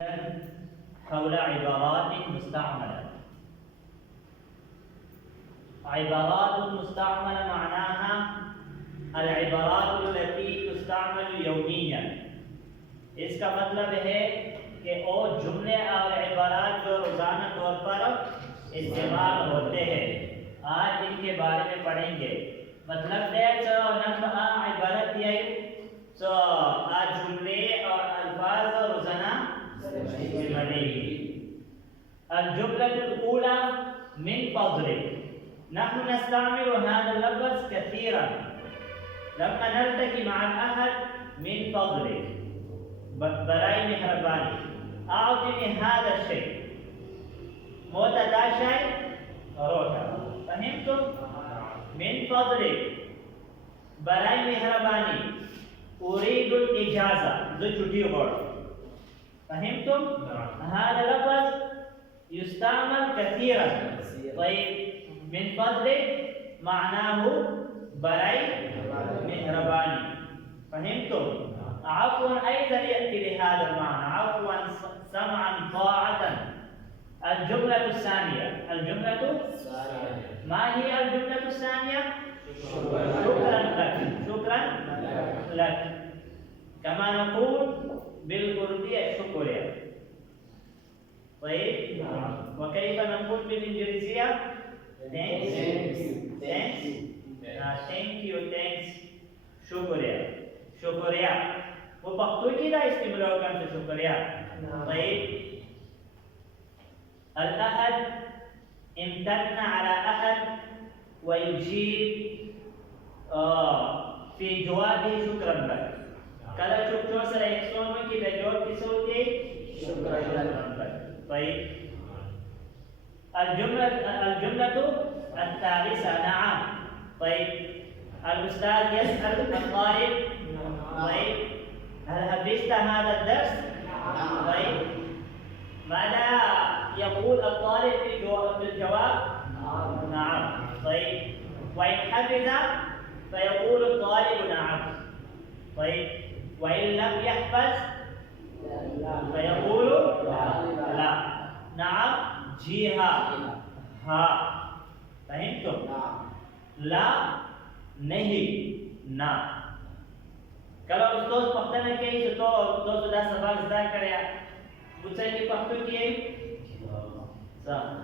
حول عبارات مستعملة. عبارات مستعملة معناها العبارات التي تستعمل يوميا. इसका मतलब है कि वो जुमले और इबारात जो रोज़ाना तौर पर इस्तेमाल होते हैं, आज इनके बारे में पढ़ेंगे। मतलब इबारत आज जुमले और अल्फाज रोज़ाना बनेगी। الجملة الأولى من فضلك. نحن نستعمل هذا اللفظ كثيرا لما نلتقي مع الأحد. من فضلك برای مهربانی أعطني هذا الشيء. مبتدا شيء روتا. فهمتم؟ من فضلك برای مهربانی أريد الإجازة ذو छुट्टी غور. فهمتم؟ هذا لفظ يستعمل كثيرا. طيب من فضلك معناه برای مهربانی. فهمتم؟ عفوا أيضا يأتي لهذا المعنى. عفوا سمعا طاعة. الجملة الثانية. ما هي الجملة الثانية؟ شكرا لك. شكرا لك. كما نقول بالكردية شكرا. طيب وكيف نقول بالإنجليزية؟ thanks. thank you. thanks. شكرا. वो पख्तू की दा इस्तेमाल करते शुक्रिया. طيب الأحد امتن على أحد ويجيب في جوابه شكرا لك. كلا شكرا سر يحصل من كده جواب كسوتي شكرا لك. طيب الجملة الثالثة. نعم. طيب الأستاذ يسأل الطالب. طيب هل حفظت هذا الدرس؟ طيب ماذا يقول الطالب في الجواب؟ نعم. طيب وإن حفظ فيقول الطالب نعم. طيب وإن لم يحفظ فيقول لا. نعم जी हाँ. فهمتم؟ لا नहीं ना. kalau ustaz पढ़ने के तो sudah सबक zda karya पूछे कि पढ़ते किए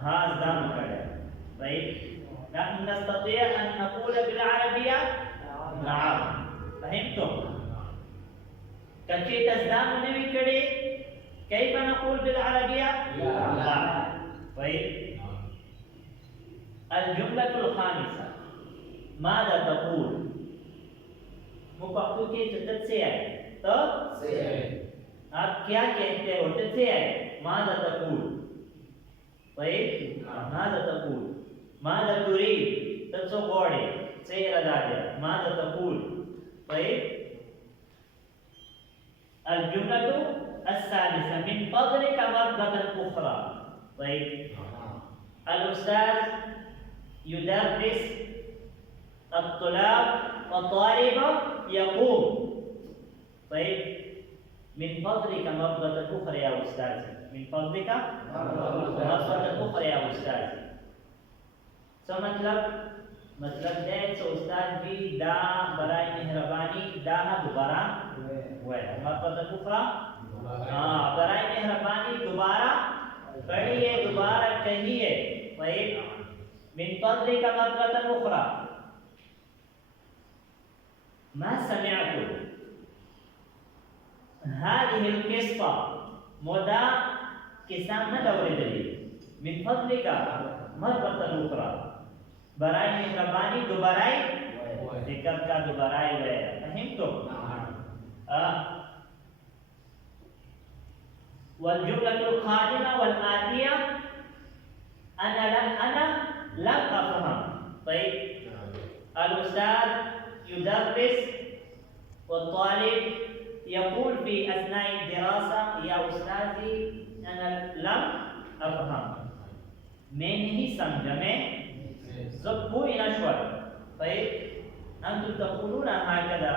हाँ zda karya. baik نحن نستطيع أن نقول بالعربية نعم. فهمتم؟ كشيء تزدان نبي كري كيف نقول بالعربية لا. طيب الجملة الخامسة. ماذا تقول؟ मुपक्तु के चतुर्थ से आए तो आप क्या कहते हो? से आए मादा तकूल. طيب ماذا تقول؟ ماذا تريد؟ تبصو قوڑے سے رداجہ ماذا تقول. طيب الجملة الثالثة. من فضلك مرة أخرى. طيب الأستاذ يدرس الطلاب والطالب يقوم. طيب من فضلك مرة أخرى يا أستاذ. من فضلك مرة أخرى يا أستاذ. मतलब है उस्ताद भी दा बराए मेहरबानी दा दोबारा हुआ है. مرة أخرى बराए मेहरबानी दोबारा पढ़िए दोबारा कहिए. طيب من فضلك مرة أخرى. ما سمعت هذه القصة مدى قصة ندوردني. من فضلك مرة أخرى برای مهربانی دوباره ذکر کا دوباره ہے. فهمتم؟ والجملة القادمة والآتية. أنا لم أفهم. طيب الأستاذ يدرس والطالب يقول في أثناء الدراسة يا أستاذي أنا لم أفهم. मैं नहीं समझा. मैं زبوا نشوة. طيب أنتم تقولون هكذا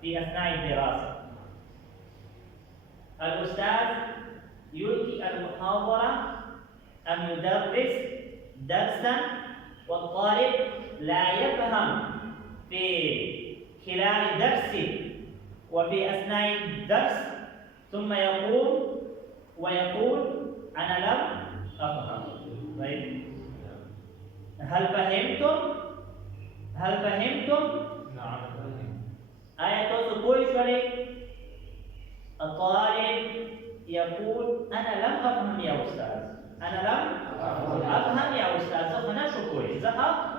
في أثناء الدراسة. الأستاذ المحاضرة أم يدرس درسا والطالب لا يفهم في خلال درسه وفي أثناء الدرس ثم يقوم ويقول أنا لم أفهم. طيب هل فهمتم؟ هل فهمتم؟ نعم. آية تقول الطالب يقول أنا لم أفهم يا أستاذ، أنا لم أفهم يا أستاذ. سوف نشكر زها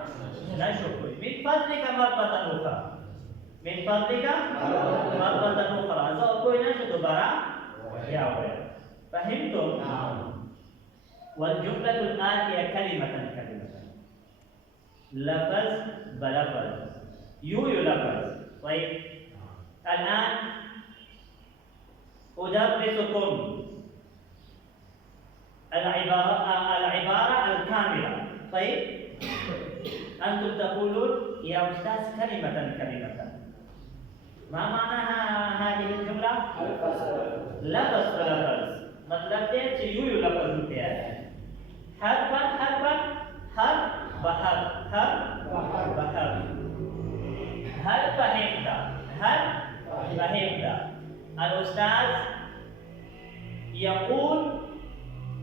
نشكر من فضلك مرة أخرى، من فضلك مرة أخرى. سأقول نشكر برا يا ولد. فهمتم؟ والجملة الآتية كلمة كلمة، لفظ بلفظ، يلفظ. طيب الآن أدرسكم العبارة الكاملة. طيب أنتم تقولون يا أستاذ كلمة كلمة. ما معنى هذه الجملة؟ لفظ بلفظ. मतलब से यू लफ्ज होते हैं حرف حرف بحرف هل فهمت؟ هل فهمت؟ الأستاذ يقول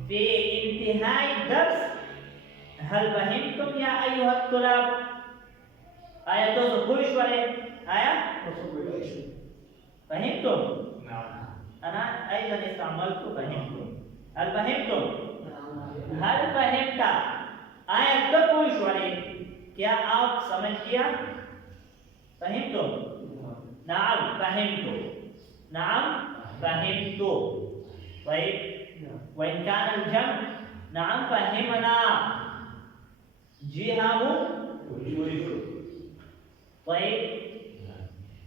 في انتهاء الدرس هل فهمتم يا أيها الطلاب؟ آية تصبح شوية. آية فهمتم؟ أنا أيضا استعملت فهمتم. هل فهمتم؟ هل فهمت؟ آية تقول شوية. क्या आप समझ गया؟ فهمتم؟ نعم فهمت. نعم فهمت. طيب وإن كان الجمع نعم فهمنا. जी हाँ वो طيب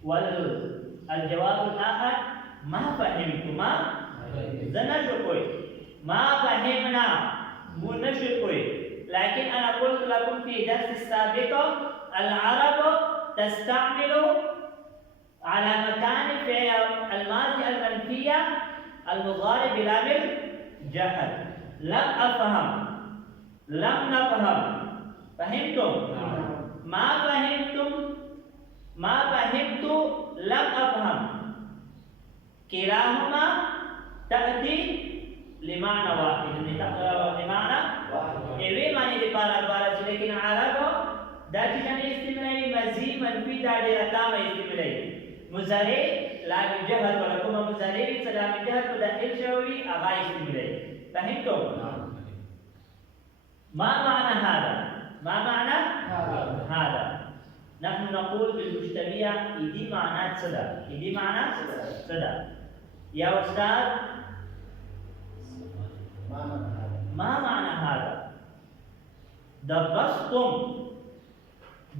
والجواب الآخر ما فهمت. ما زنشكوي ما فهمنا منشكوي. لكن أنا قلت لكم في درس السابق العرب تستعمل على مكان فعل الماضي المنفية المضارع بلام الجهل. لم أفهم، لم نفهم. فهمتم؟ ما فهمتم، ما فهمت، لم أفهم. كلاهما تأتي لمعنى واحد. لمعنى إيه معنى لبارة لكن العرب داتشان استمراري مزيد منفي دادي رتام استمراري مزارع لا بجهل ولكم مزارع سلام بجهل بداخل شوي أغاي استمراري. فهمتم؟ ما معنى هذا؟ ما معنى هذا؟ نحن نقول بالمشتبيه إدي معنى صدا. إدي معنى صدا. يا أستاذ ما معنى هذا؟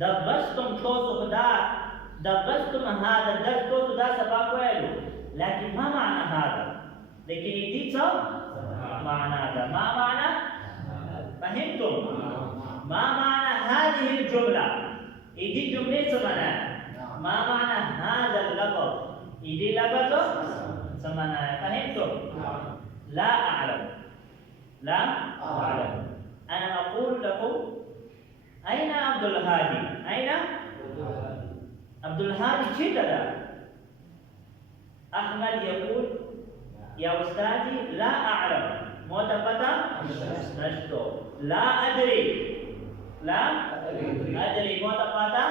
درستم توسو دا درستم هذا الدرس توسو دا سباق ويلو. لكن ما معنى هذا؟ لكن إدي صو معنى هذا. ما معنى؟ فهمتم؟ ما معنى هذه الجملة؟ إدي جملة سمنا. ما معنى هذا اللفظ؟ إدي لفظ سمنا. فهمتم؟ لا أعلم، لا أعلم. أنا أقول لكم أين عبد الهادي؟ أين عبد الهادي؟ كذا أحمد يقول يا أستاذي لا أعلم. متفتا نشتو لا أدري. لا أدري متفتا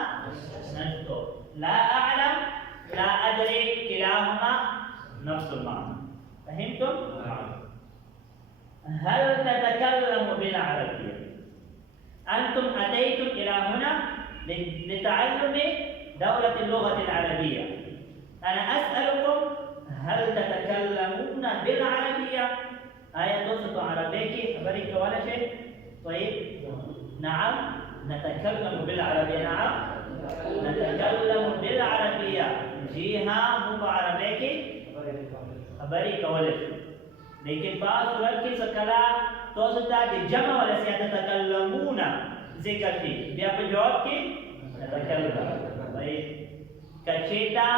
نشتو لا أعلم لا أدري كلاهما نفس المعنى. فهمتم؟ هل تتكلم بالعربية؟ أنتم أتيتم إلى هنا لتعلم دولة اللغة العربية. أنا أسألكم هل تتكلمون بالعربية؟ آية تصف عربيك أبريك ولا شيء؟ طيب نعم نتكلم بالعربية. نعم نتكلم بالعربية. جيها مو عربيك أبريك ولا شيء. लेकिन बात सूरत की सकला तो सदा जमा वाला से ततकल्लमूना जिक्र की dia penjawab ki tatakallam. Baik kacita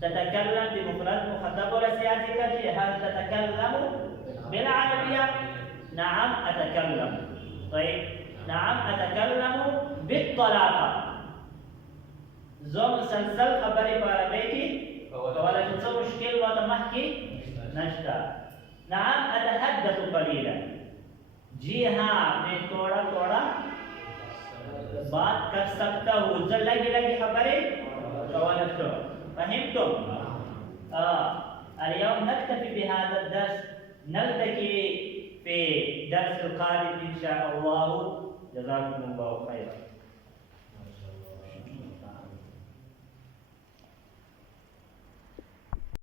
tatakallam di mufrad mukhatab wala se zikr ki hal tatakallamu بالعربية نعم أتكلم. طيب نعم أتكلم بالطلاقة. زو مسلسل خبري بعربيتي ولا تنسوا مشكل وتمحكي نشتا. نعم أتحدث قليلا. जी हाँ मैं थोड़ा थोड़ा बात कर सकता हूँ. जो लगी लगी खबरें فهمتم؟ اليوم نكتفي بهذا الدرس. نلتقي في درس القادم إن شاء الله. جزاكم الله خيرا.